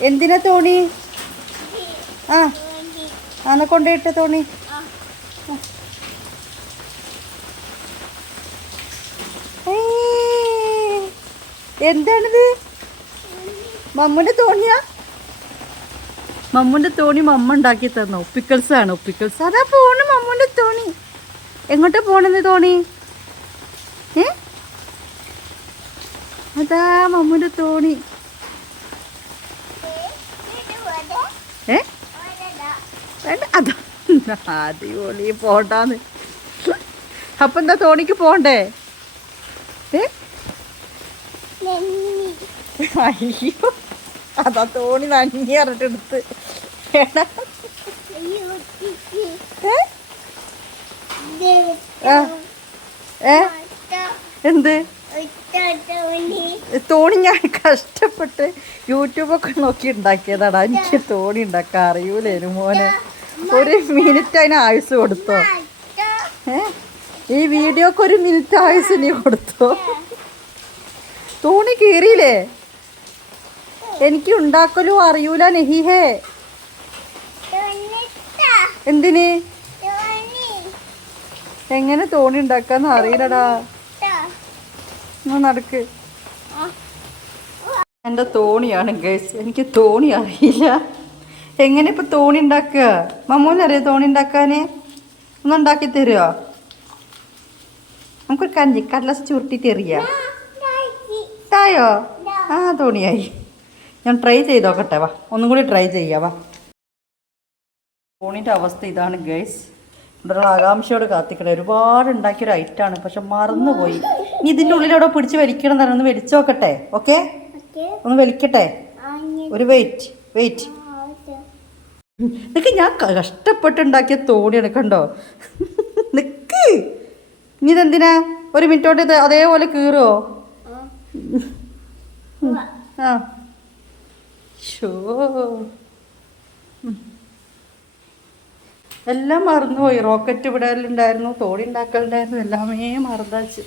എന്തിനാ തോണി? ആ. അന്ന് കൊണ്ടുപോയിട്ട് തോണി. എന്താണിത്? മമ്മൂന്റെ തോണിയാ? മമ്മൂന്റെ തോണി മമ്മ ഉണ്ടാക്കി തന്ന. ഒപ്പിക്കൽസ് ആണ് ഒപ്പിക്കൽസ് അതാ പോണ് മമ്മൂന്റെ തോണി. എങ്ങോട്ടാ പോണെന്ന് തോണി? ഏ? അതാ മമ്മൂന്റെ തോണി. വേണ്ട അത് അടിപൊളി പോണ്ടാന്ന് അപ്പൊ എന്താ തോണിക്ക് പോണ്ടേ? അയ്യോ അതാ തോണി നന്ദി അറിഞ്ഞെടുത്ത്. ഏ? എന്ത്? തോണി ഞാൻ കഷ്ടപ്പെട്ട് യൂട്യൂബൊക്കെ നോക്കി ഉണ്ടാക്കിയതാണ്. എനിക്ക് തോണി ഉണ്ടാക്കാൻ അറിയൂലേനു മോനെ. ഒരു മിനിറ്റ് അതിന് ആയുസ് കൊടുത്തോ? ഏഹ് ഈ വീഡിയോക്ക് ഒരു മിനിറ്റ് ആയുസ് നീ കൊടുത്തോ? തോണി കീറിയില്ലേ? എനിക്ക് ഉണ്ടാക്കലും അറിയൂല നെഹിഹേ. എന്തിന്? എങ്ങനെ തോണി ഉണ്ടാക്കാന്ന് അറിയില്ലടാ. നടക്ക്. എന്റെ തോണിയാണ് ഗൈസ് എനിക്ക് തോണി അറിയില്ല. എങ്ങനെ ഇപ്പൊ തോണി ഉണ്ടാക്കുക? മമ്മൂനറിയോ തോണി ഉണ്ടാക്കാന്? ഒന്ന് ഉണ്ടാക്കി തരുമോ നമുക്കൊരു കഞ്ഞി കടലസ് ചുരുട്ടിട്ട് എറിയാം ആ തോണിയായി. ഞാൻ ട്രൈ ചെയ്ത് നോക്കട്ടെ വാ. ഒന്നും കൂടി ട്രൈ ചെയ്യാം വാ. അവസ്ഥ ഇതാണ് ഗൈസ് ഇവിടെ ആകാംക്ഷയോട് കാത്തിക്കണേ. ഒരുപാട് ഉണ്ടാക്കിയൊരു ഐറ്റാണ് പക്ഷെ മറന്നുപോയി. ഇതിന്റെ ഉള്ളിലൂടെ പിടിച്ച് വലിക്കണം തന്നെ ഒന്ന് വലിച്ചു നോക്കട്ടെ ഓക്കെ. ഒന്ന് വലിക്കട്ടെ? ഒരു വെയിറ്റ് വെയിറ്റ് നിനക്ക് ഞാൻ കഷ്ടപ്പെട്ടുണ്ടാക്കിയ തോണിയാണ് കണ്ടോ? നിക്ക്. ഇനി ഇതെന്തിനാ? ഒരു മിനിറ്റോട്ട് ഇത് അതേപോലെ കീറുമോ ആ. ഷോ എല്ലാം മറന്നുപോയി. റോക്കറ്റ് വിടലുണ്ടായിരുന്നു തോണി ഉണ്ടാക്കലുണ്ടായിരുന്നു എല്ലാമേ മറന്നാച്ച്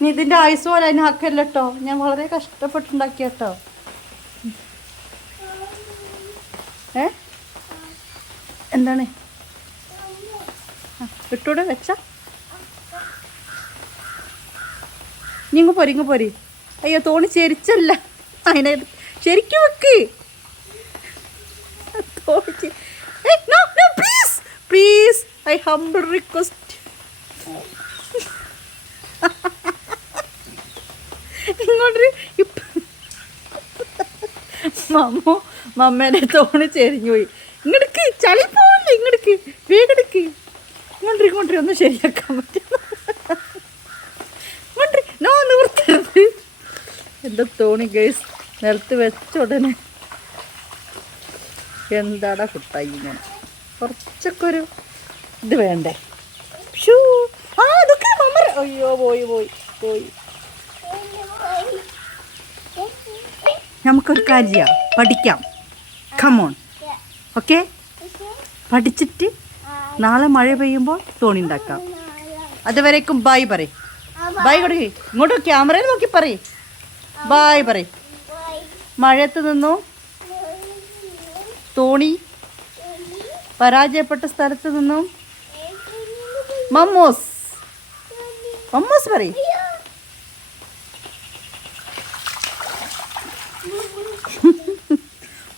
ഇനി ഇതിന്റെ ആയുസ് പോലെ അതിനെ ആക്കല്ലോ കേട്ടോ ഞാൻ വളരെ കഷ്ടപ്പെട്ടുണ്ടാക്കിയ കേട്ടോ ഏ? എന്താണ്? ഇട്ടൂടെ വെച്ച. ഇങ്ങ് പോരി ഇങ്ങ് പോരി. അയ്യോ തോണി ചെരിച്ചല്ല. അതിനെ ശരിക്കും വെക്ക്. തോണി please please I no, please, ഇങ്ങോട്ട് മമ്മു മമ്മേനെ തോണി ചെരിഞ്ഞു പോയി. ഇങ്ങോട്ട് ചളി പോവില്ല ഇങ്ങടക്ക്? വേഗടക്ക്. ഇങ്ങോട്ട് ഇങ്ങോട്ട് ഒന്ന് ശരിയാക്കാൻ പറ്റും. ഇങ്ങോട്ട് നോ നിവർത്തരുത് എന്താ തോണി ഗൈസ് നിലത്ത് വെച്ച ഉടനെ. എന്താടാ കുട്ടായി ഇങ്ങനെ? കുറച്ചൊക്കെ ഒരു ഇത് വേണ്ടേ? ഷൂ. ആ അതൊക്കെ മമ്മ അയ്യോ പോയി പോയി പോയി. നമുക്കൊരു കാര്യം. ചെയ്യാം പഠിക്കാം കമോൺ ഓക്കെ പഠിച്ചിട്ട് നാളെ മഴ പെയ്യുമ്പോൾ തോണി ഉണ്ടാക്കാം. അതുവരേക്കും ബായ് പറയും. ബായ് കൊടുക്കി. ഇങ്ങോട്ട് ക്യാമറയിൽ നോക്കി പറയും. ബായ് പറയും. മഴയത്ത് നിന്നു? തോണി? പരാജയപ്പെട്ട സ്ഥലത്ത് നിന്നും? മമ്മൂസ്. മമ്മൂസ് പറയും.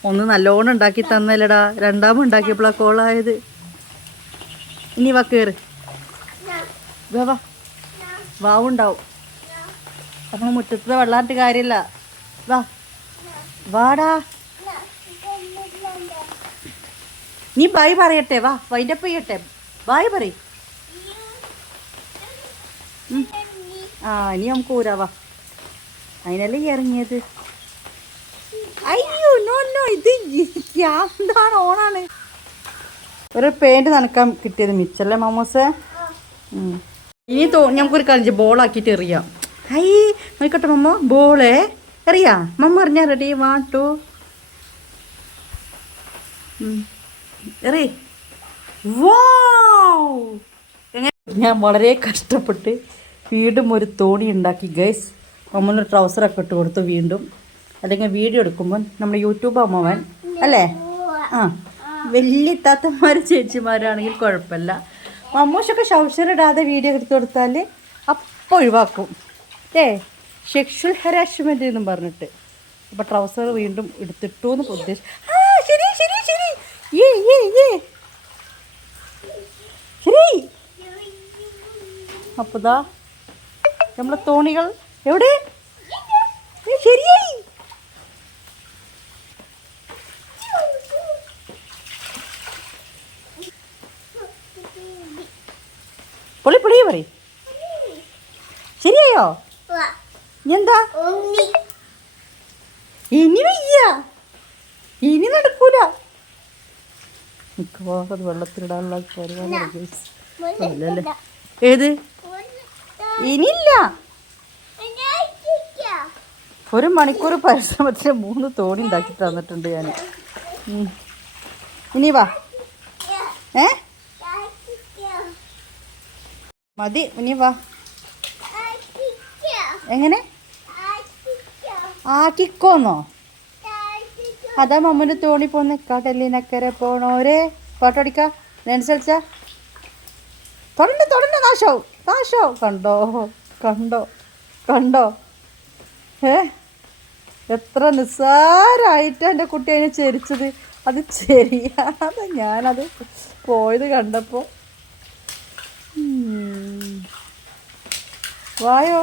ഒന്ന് നല്ലോണം ഉണ്ടാക്കി തന്നല്ലടാ. രണ്ടാമത് ഉണ്ടാക്കിയപ്പോഴാ കോളായത്. ഇനി വാ കയറ് വാ വാവുണ്ടാവും. അപ്പം മുറ്റത്ത് വെള്ളാണ്ട് കാര്യമില്ല വാ. വാടാ. നീ ബായ് പറയട്ടെ. വാ വൈന്റെ പെയ്യട്ടെ ബായ് പറയും. ആ ഇനി നമുക്ക് ഊരാവാ അതിനല്ലേ ഇറങ്ങിയത്. അയ്യോ നോ നോ ഇത് എന്താണ് ഓണാണ്? ഒരു പെയിന്റ് നനക്കാൻ കിട്ടിയത് മിച്ചല്ലേ മാമോസ്. ഇനി തോ നമുക്കൊരു കളി ബോളാക്കിയിട്ട് എറിയാം. ഹൈ നോക്കട്ടെ മമ്മ ബോളേ എറിയാ? മമ്മ എറിഞ്ഞാ റെഡി വാ ടു എറി. വോ ഞാൻ വളരെ കഷ്ടപ്പെട്ട് വീണ്ടും ഒരു തോണി ഉണ്ടാക്കി ഗൈസ് അമ്മൊരു ട്രൗസറൊക്കെ ഇട്ട് കൊടുത്തു വീണ്ടും. അല്ലെങ്കിൽ വീഡിയോ എടുക്കുമ്പോൾ നമ്മൾ യൂട്യൂബ് അമ്മവൻ അല്ലേ? ആ. വലിയ താത്തമാർ ചേച്ചിമാരാണെങ്കിൽ കുഴപ്പമില്ല. മമ്മൂഷൊക്കെ ശൗശരിടാതെ വീഡിയോ എടുത്തു കൊടുത്താൽ അപ്പോൾ ഒഴിവാക്കും. ഏ സെക്ഷൽ ഹരാസ്മെന്റ് എന്നും പറഞ്ഞിട്ട്. അപ്പോൾ ട്രൗസർ വീണ്ടും എടുത്തിട്ടു എന്ന് ഉദ്ദേശിച്ചു ആ ശരി ശരി ശരി. ശരി. അപ്പോൾ ദാ നമ്മളെ തോണികൾ എവിടെ? ഇനി എന്താ ഇനി വയ്യ. ഇനി നടക്കൂല. മിക്കവാറും വെള്ളത്തിലിടാനുള്ള. അല്ലല്ലേ. ഏത്? ഇനിയില്ല. ഒരു മണിക്കൂർ പരിശ്രമത്തിന് മൂന്ന് തോണി ഉണ്ടാക്കി തന്നിട്ടുണ്ട് ഞാൻ. ഇനി വാ. ഏ? മതി. ഇനി വാ. എങ്ങനെ? ആക്കിക്കോന്നോ? അതാ മമ്മൂന്റെ തോണി പോന്ന് കടലിനക്കരെ പോണോരെ പാട്ടടിക്ക ഡാൻസ് കളിച്ച. തൊടണ്ട തൊടണ്ട നാശോ നാശോ കണ്ടോ കണ്ടോ കണ്ടോ. ഏ? എത്ര നിസ്സാരമായിട്ട് എന്റെ കുട്ടി അതിനെ ചെരിച്ചത്. അത് ചെരിയാതെ ഞാനത് പോയത് കണ്ടപ്പോൾ വായോ.